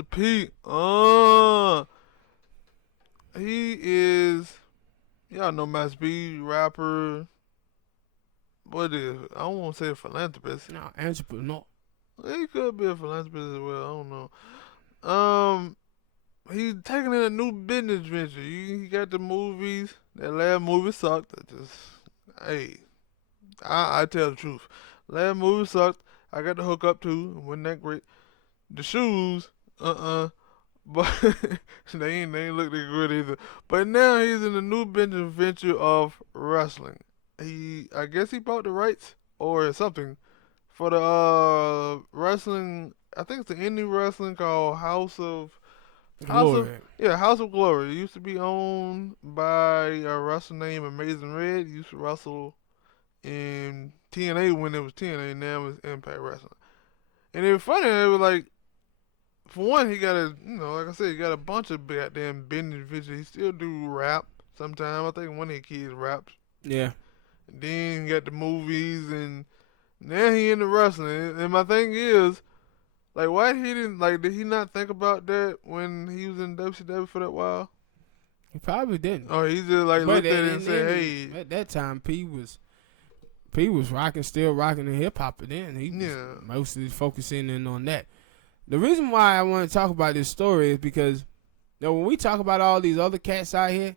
Master P. He is. Y'all know Master P, rapper. What is? I don't want to say a philanthropist. No, entrepreneur. He could be a philanthropist as well. I don't know. He's taking in a new business venture. He got the movies. That last movie sucked. Hey, I tell the truth. Last movie sucked. I got the hook up too. It wasn't that great. The shoes, but they ain't look that good either. But now he's in a new business venture of wrestling. I guess he bought the rights or something for the wrestling. I think it's the indie wrestling called Glory. House of Glory. It used to be owned by a wrestler named Amazing Red. He used to wrestle in TNA when it was TNA. Now it's Impact Wrestling. And it was funny. It was like, for one, he got like I said, he got a bunch of goddamn business ventures. He still do rap sometimes. I think one of his kids raps. Yeah. And then he got the movies, and now he into wrestling. And my thing is, like, why did he not think about that when he was in WCW for that while? He probably didn't. Oh, he just looked at it and said, "Hey." At that time, P was still rocking the hip hop, and then he was mostly focusing in on that. The reason why I want to talk about this story is because, when we talk about all these other cats out here,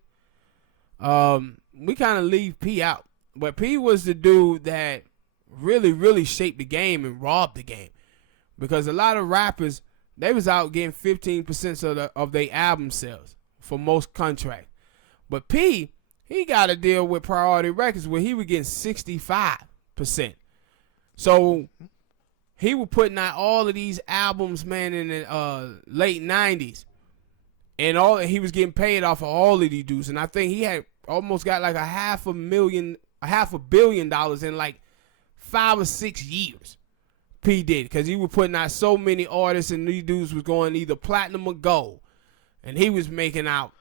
we kind of leave P out. But P was the dude that really, really shaped the game and robbed the game. Because a lot of rappers, they was out getting 15% of their album sales for most contracts. But P, he got a deal with Priority Records where he was getting 65%. So he was putting out all of these albums, man, in the late 90s. And he was getting paid off of all of these dudes. And I think he had almost got like $500 million in like 5 or 6 years. P did, because he was putting out so many artists, and these dudes was going either platinum or gold, and he was making out.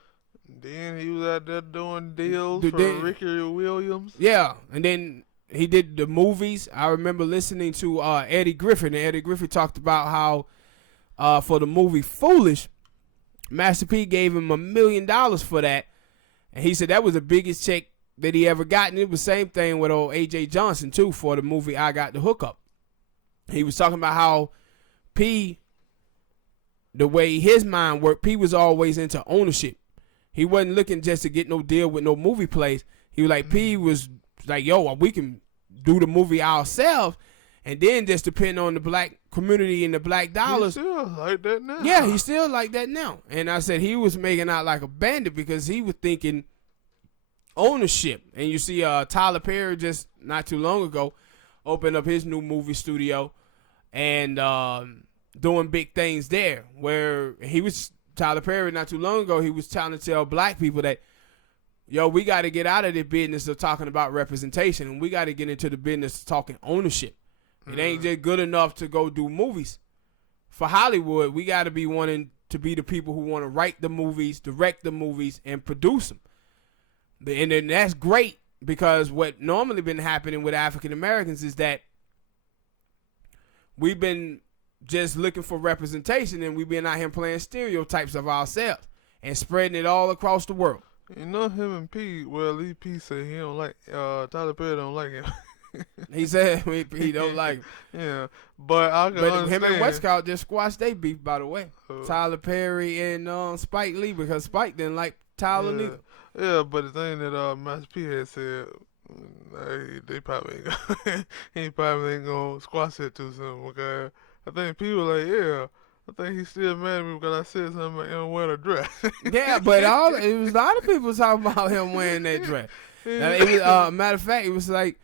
Then he was out there doing deals for Ricky Williams. Yeah, and then he did the movies. I remember listening to Eddie Griffin, and Eddie Griffin talked about how for the movie Foolish, Master P gave him $1 million for that, and he said that was the biggest check that he ever got, and it was the same thing with old A.J. Johnson too for the movie I Got the Hookup. He was talking about how P, the way his mind worked, P was always into ownership. He wasn't looking just to get no deal with no movie plays. He was like, P was like, yo, we can do the movie ourselves, and then just depend on the black community and the black dollars. He's still like that now. Yeah, he's still like that now. And I said he was making out like a bandit because he was thinking ownership. And you see Tyler Perry just not too long ago opened up his new movie studio and doing big things there, where Tyler Perry not too long ago, he was trying to tell black people that, yo, we got to get out of the business of talking about representation, and we got to get into the business of talking ownership. It ain't just good enough to go do movies. For Hollywood, we got to be wanting to be the people who want to write the movies, direct the movies, and produce them. And then that's great, because what normally been happening with African Americans is that we've been just looking for representation, and we've been out here playing stereotypes of ourselves and spreading it all across the world. You know, him and P, well, at least P said he don't like, Tyler Perry don't like him. He said he don't like him. Yeah, but I can understand. Him and Westcott just squashed their beef, by the way. Tyler Perry and Spike Lee, because Spike didn't like Tyler neither. Yeah, but the thing that Master P had said, they probably he probably ain't gonna squash it too soon. Okay, I think people like, yeah, I think he's still mad at me because I said something about him wearing a dress. Yeah, but it was a lot of people talking about him wearing that dress. Now, it was matter of fact, it was like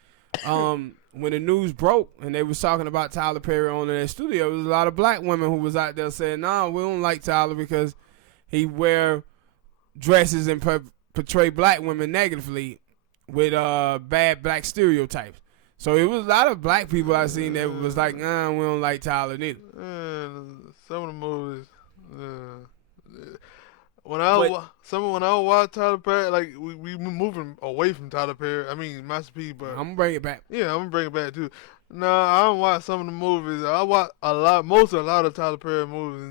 when the news broke and they was talking about Tyler Perry on that studio, there was a lot of black women who was out there saying, "No, we don't like Tyler because he wear dresses and portray black women negatively with bad black stereotypes." So it was a lot of black people I seen that was like, "Nah, we don't like Tyler neither." Some of the movies, when I watch Tyler Perry, like we moving away from Tyler Perry. I mean Master P, but I'm gonna bring it back. Yeah, I'm gonna bring it back too. No, I don't watch some of the movies. I watch a lot of Tyler Perry movies.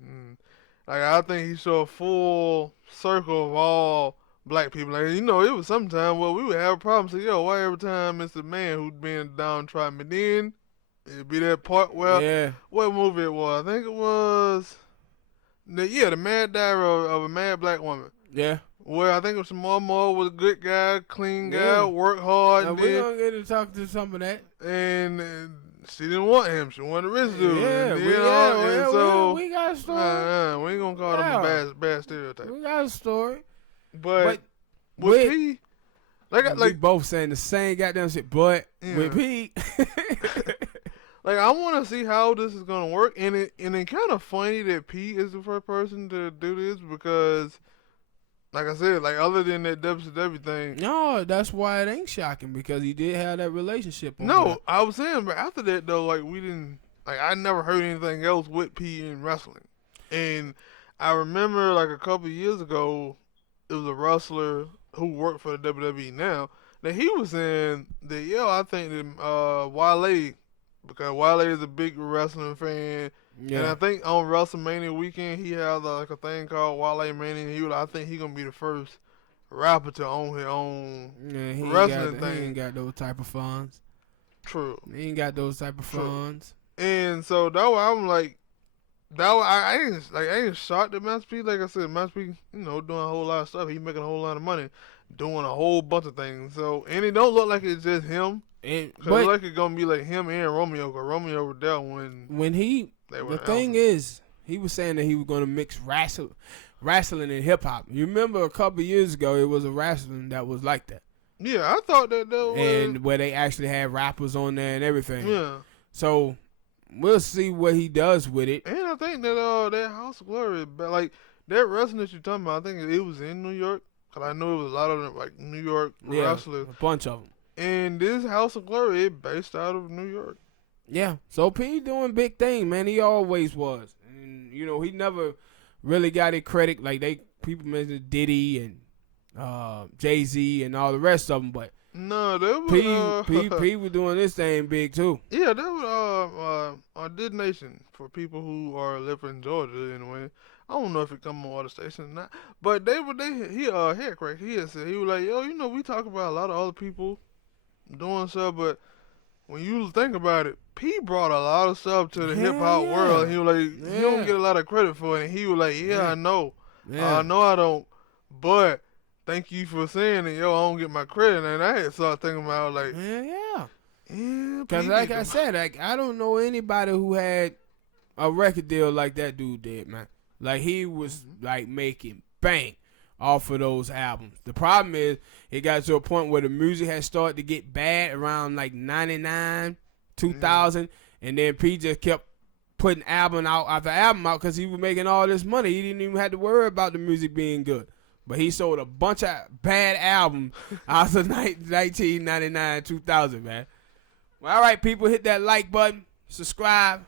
And Like I think he showed a full circle of all black people. Like you know, it was sometime where we would have problems. So yo, why every time it's the man who's being downtrodden, but then it'd be that part where Yeah. what movie it was? I think it was the Mad Diary of a Mad Black Woman. Yeah. Where I think it was Moore was a good guy, clean guy, work hard. Now, and we're going to get to talk to some of that. And she didn't want him. She wanted the rich dude. Yeah, we got a story. We ain't going to call them a bad stereotype. We got a story. But with P, we both saying the same goddamn shit, but with P. Like, I want to see how this is going to work. And it's kind of funny that P is the first person to do this because, like I said, like other than that WCW thing. No, that's why it ain't shocking because he did have that relationship. I was saying, but after that, though, like, we didn't, like, I never heard anything else with P in wrestling. And I remember, like, a couple of years ago, it was a wrestler who worked for the WWE now that he was saying that, I think that Wale, because Wale is a big wrestling fan. Yeah. And I think on WrestleMania weekend, he had like a thing called Wale Mania. I think he's going to be the first rapper to own his own wrestling thing. He ain't got those type of funds. True. He ain't got those type of funds. And so that was, I'm like, I ain't shocked at Master P. Like I said, Master P, doing a whole lot of stuff. He making a whole lot of money, doing a whole bunch of things. So, and it don't look like it's just him. But like it's gonna be like him and Romeo, because Romeo was there when he. The thing is, he was saying that he was gonna mix wrestling and hip hop. You remember a couple of years ago, it was a wrestling that was like that. Yeah, I thought that was. And where they actually had rappers on there and everything. Yeah. So we'll see what he does with it. And I think that that House of Glory, like that wrestling that you're talking about, I think it was in New York. Cause I know it was a lot of them, like New York wrestlers, a bunch of them. And this House of Glory is based out of New York. Yeah. So P doing big thing, man. He always was. And, he never really got it credit. Like people mentioned Diddy and Jay-Z and all the rest of them. But no, that was P was doing this thing big too. Yeah, that was our Did Nation for people who are living in Georgia anyway. I don't know if it come on other stations or not. But he had crack. He had said, he was like, yo, we talk about a lot of other people doing stuff, but when you think about it, P brought a lot of stuff to the hip hop world. And he was like, he don't get a lot of credit for it. And he was like, I know. I know I don't. But thank you for saying it. I don't get my credit. And I had started thinking about like, because like I said, like I don't know anybody who had a record deal like that dude did, man. Like he was like making bank off of those albums. The problem is it got to a point where the music had started to get bad around like 99, 2000, and then P just kept putting album out after album out because he was making all this money. He didn't even have to worry about the music being good. But he sold a bunch of bad albums out of 1999, 2000, man. Well, all right, people, hit that like button, subscribe.